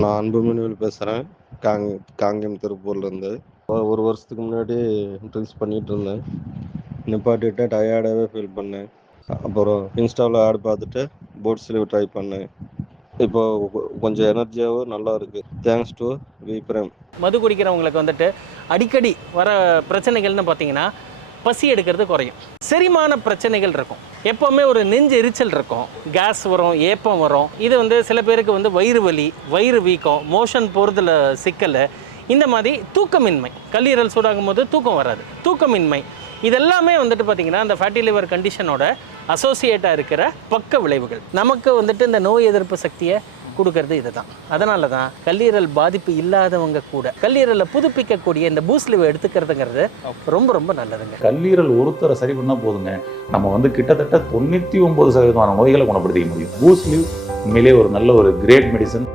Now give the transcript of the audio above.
நான் அன்புமணிவேல் பேசுகிறேன். காங்கேயம் திருப்பூர்லேருந்து. ஒரு வருஷத்துக்கு முன்னாடி ட்ரிங்க்ஸ் பண்ணிகிட்டு இருந்தேன். நிப்பாட்டிட்டு டயர்டாகவே ஃபீல் பண்ணேன். அப்புறம் இன்ஸ்டாவில் ஆட் பார்த்துட்டு போட் ஸ்லீவ் ட்ரை பண்ணேன். இப்போ கொஞ்சம் எனர்ஜியாகவும் நல்லா இருக்குது. Thanks to V Prem. மது குடிக்கிறவங்களுக்கு வந்துட்டு அடிக்கடி வர பிரச்சனைகள்னு பார்த்தீங்கன்னா பசி எடுக்கிறது குறையும், செரிமான பிரச்சனைகள் இருக்கும், எப்போவுமே ஒரு நெஞ்சு எரிச்சல் இருக்கும், கேஸ் வரும், ஏப்பம் வரும். இது வந்து சில பேருக்கு வந்து வயிறு வலி, வயிறு வீக்கம், மோஷன் போகிறதுல சிக்கல், இந்த மாதிரி தூக்கமின்மை, கல்லீரல் சூடாகும் போது தூக்கம் வராது, தூக்கமின்மை, இதெல்லாமே வந்துட்டு பார்த்திங்கன்னா அந்த ஃபேட்டி லிவர் கண்டிஷனோட அசோசியேட்டாக இருக்கிற பக்க விளைவுகள். நமக்கு வந்துட்டு இந்த நோய் எதிர்ப்பு சக்தியை கொடுக்கறது இதுதான். அதனால தான் கல்லீரல் பாதிப்பு இல்லாதவங்க கூட கல்லீரலை புதுப்பிக்கக்கூடிய இந்த பூஸ்லிவை எடுத்துக்கிறதுங்கிறது ரொம்ப ரொம்ப நல்லதுங்க. கல்லீரல் ஒருத்தரை சரி பண்ணால் போதுங்க, நம்ம வந்து கிட்டத்தட்ட 99% நோய்களை குணப்படுத்திக்க முடியும். பூஸ்லிவ் உண்மையிலே ஒரு நல்ல ஒரு கிரேட் மெடிசன்.